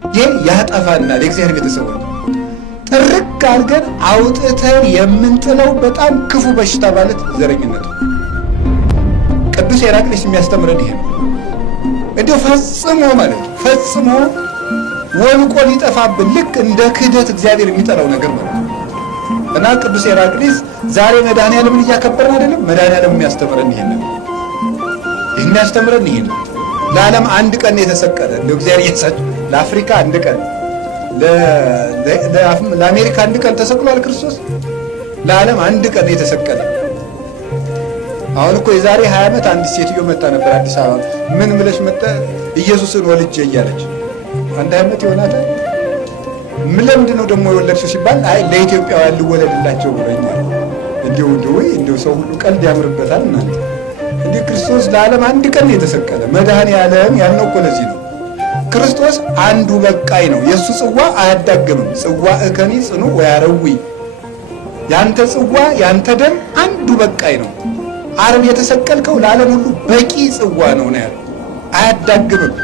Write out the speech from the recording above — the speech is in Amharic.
ይህ ያጠፋናል። የእግዚአብሔር ቤተሰቦች ጥርቅ አድርገን አውጥተን የምንጥለው በጣም ክፉ በሽታ ማለት ዘረኝነቱ። ቅዱስ ሄራቅሊስ የሚያስተምረን ይሄ ነው። እንዲሁ ፈጽሞ ማለት ፈጽሞ ወልቆ ሊጠፋብን ልክ እንደ ክህደት እግዚአብሔር የሚጠላው ነገር ማለት ነው። እና ቅዱስ ሄራቅሊስ ዛሬ መድኃኔዓለምን እያከበርን አይደለም? መድኃኔዓለም የሚያስተምረን ይሄን ነው። የሚያስተምረን ይሄን ለዓለም አንድ ቀን የተሰቀለ እንደው እግዚአብሔር ይሰጥ። ለአፍሪካ አንድ ቀን፣ ለአሜሪካ አንድ ቀን ተሰቅሏል ክርስቶስ። ለዓለም አንድ ቀን የተሰቀለ። አሁን እኮ የዛሬ 20 ዓመት አንዲት ሴትዮ መጣ ነበር አዲስ አበባ። ምን ብለሽ መጣ? ኢየሱስን ወልጄ እያለች። አንድ ዓመት ይሆናታል። ምን ለምንድን ነው ደግሞ የወለድሽው ሲባል አይ ለኢትዮጵያውያን ልወለድላቸው ብሎኛል። እንዲሁ ሰው ሁሉ ቀልድ ያምርበታል እናንተ። እንዲህ ክርስቶስ ለዓለም አንድ ቀን የተሰቀለ መድኃኔዓለም ያልነው እኮ ለዚህ ነው። ክርስቶስ አንዱ በቃይ ነው። የእሱ ጽዋ አያዳግምም። ጽዋ እከኒ ጽኑ ወያረዊ፣ ያንተ ጽዋ ያንተ ደም አንዱ በቃይ ነው። ዓርብ የተሰቀልከው ለዓለም ሁሉ በቂ ጽዋ ነው ያለው። አያዳግምም።